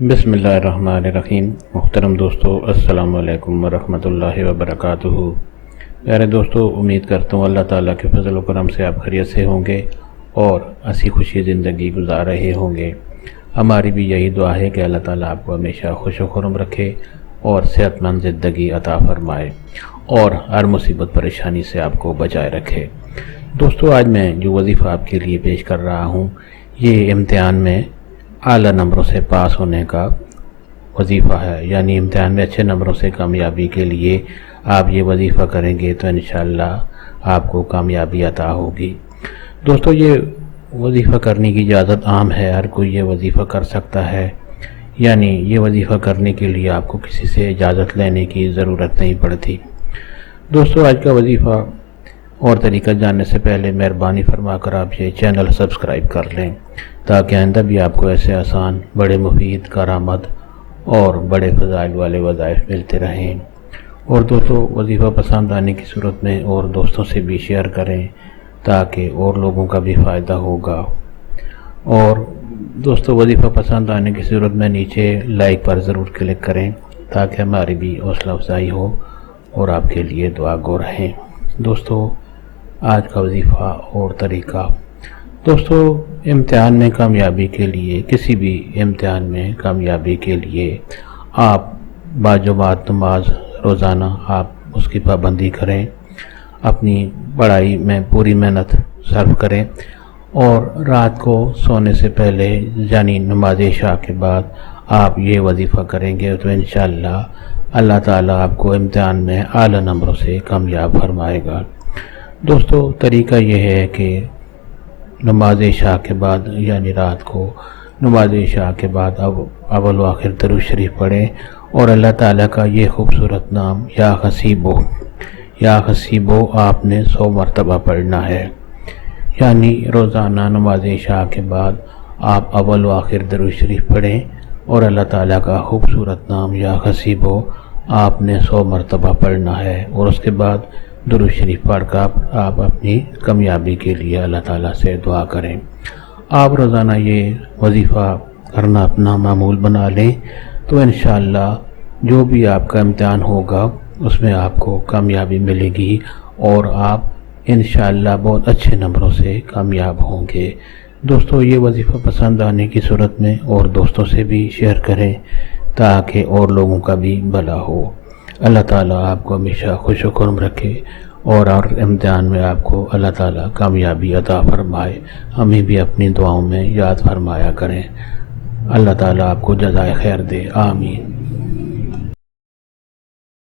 بسم اللہ الرحمن الرحیم۔ محترم دوستو، السلام علیکم ورحمۃ اللہ وبرکاتہ۔ پیارے دوستو، امید کرتا ہوں اللہ تعالیٰ کے فضل و کرم سے آپ خیریت سے ہوں گے اور ہنسی خوشی زندگی گزار رہے ہوں گے۔ ہماری بھی یہی دعا ہے کہ اللہ تعالیٰ آپ کو ہمیشہ خوش و خرم رکھے اور صحت مند زندگی عطا فرمائے اور ہر مصیبت پریشانی سے آپ کو بچائے رکھے۔ دوستو، آج میں جو وظیفہ آپ کے لیے پیش کر رہا ہوں یہ امتحان میں اعلیٰ نمبروں سے پاس ہونے کا وظیفہ ہے، یعنی امتحان میں اچھے نمبروں سے کامیابی کے لیے آپ یہ وظیفہ کریں گے تو انشاءاللہ آپ کو کامیابی عطا ہوگی۔ دوستو، یہ وظیفہ کرنے کی اجازت عام ہے، ہر کوئی یہ وظیفہ کر سکتا ہے، یعنی یہ وظیفہ کرنے کے لیے آپ کو کسی سے اجازت لینے کی ضرورت نہیں پڑتی۔ دوستو، آج کا وظیفہ اور طریقہ جاننے سے پہلے مہربانی فرما کر آپ یہ چینل سبسکرائب کر لیں تاکہ آئندہ بھی آپ کو ایسے آسان، بڑے مفید، کارآمد اور بڑے فضائل والے وظائف ملتے رہیں۔ اور دوستو، وظیفہ پسند آنے کی صورت میں اور دوستوں سے بھی شیئر کریں تاکہ اور لوگوں کا بھی فائدہ ہوگا۔ اور دوستو، وظیفہ پسند آنے کی صورت میں نیچے لائک پر ضرور کلک کریں تاکہ ہماری بھی حوصلہ افزائی ہو اور آپ کے لیے دعا گو رہیں۔ دوستو، آج کا وظیفہ اور طریقہ۔ دوستو، امتحان میں کامیابی کے لیے، کسی بھی امتحان میں کامیابی کے لیے آپ باجماعت نماز روزانہ آپ اس کی پابندی کریں، اپنی پڑھائی میں پوری محنت صرف کریں اور رات کو سونے سے پہلے یعنی نماز عشاء کے بعد آپ یہ وظیفہ کریں گے تو انشاءاللہ اللہ تعالیٰ آپ کو امتحان میں اعلیٰ نمبروں سے کامیاب فرمائے گا۔ دوستو، طریقہ یہ ہے کہ نماز عشاء کے بعد یعنی رات کو نماز عشاء کے بعد اول و آخر درود شریف پڑھیں اور اللہ تعالیٰ کا یہ خوبصورت نام یا حسیبو آپ نے 100 مرتبہ پڑھنا ہے، یعنی روزانہ نماز عشاء کے بعد آپ اول و آخر درود شریف پڑھیں اور اللہ تعالیٰ کا خوبصورت نام یا حسیبو آپ نے 100 مرتبہ پڑھنا ہے اور اس کے بعد درود شریف پڑھ کر آپ اپنی کامیابی کے لیے اللہ تعالیٰ سے دعا کریں۔ آپ روزانہ یہ وظیفہ کرنا اپنا معمول بنا لیں تو انشاءاللہ جو بھی آپ کا امتحان ہوگا اس میں آپ کو کامیابی ملے گی اور آپ انشاءاللہ بہت اچھے نمبروں سے کامیاب ہوں گے۔ دوستو، یہ وظیفہ پسند آنے کی صورت میں اور دوستوں سے بھی شیئر کریں تاکہ اور لوگوں کا بھی بھلا ہو۔ اللہ تعالیٰ آپ کو ہمیشہ خوش و خرم رکھے اور امتحان میں آپ کو اللہ تعالیٰ کامیابی عطا فرمائے۔ ہمیں بھی اپنی دعاؤں میں یاد فرمایا کریں۔ اللہ تعالیٰ آپ کو جزائے خیر دے، آمین۔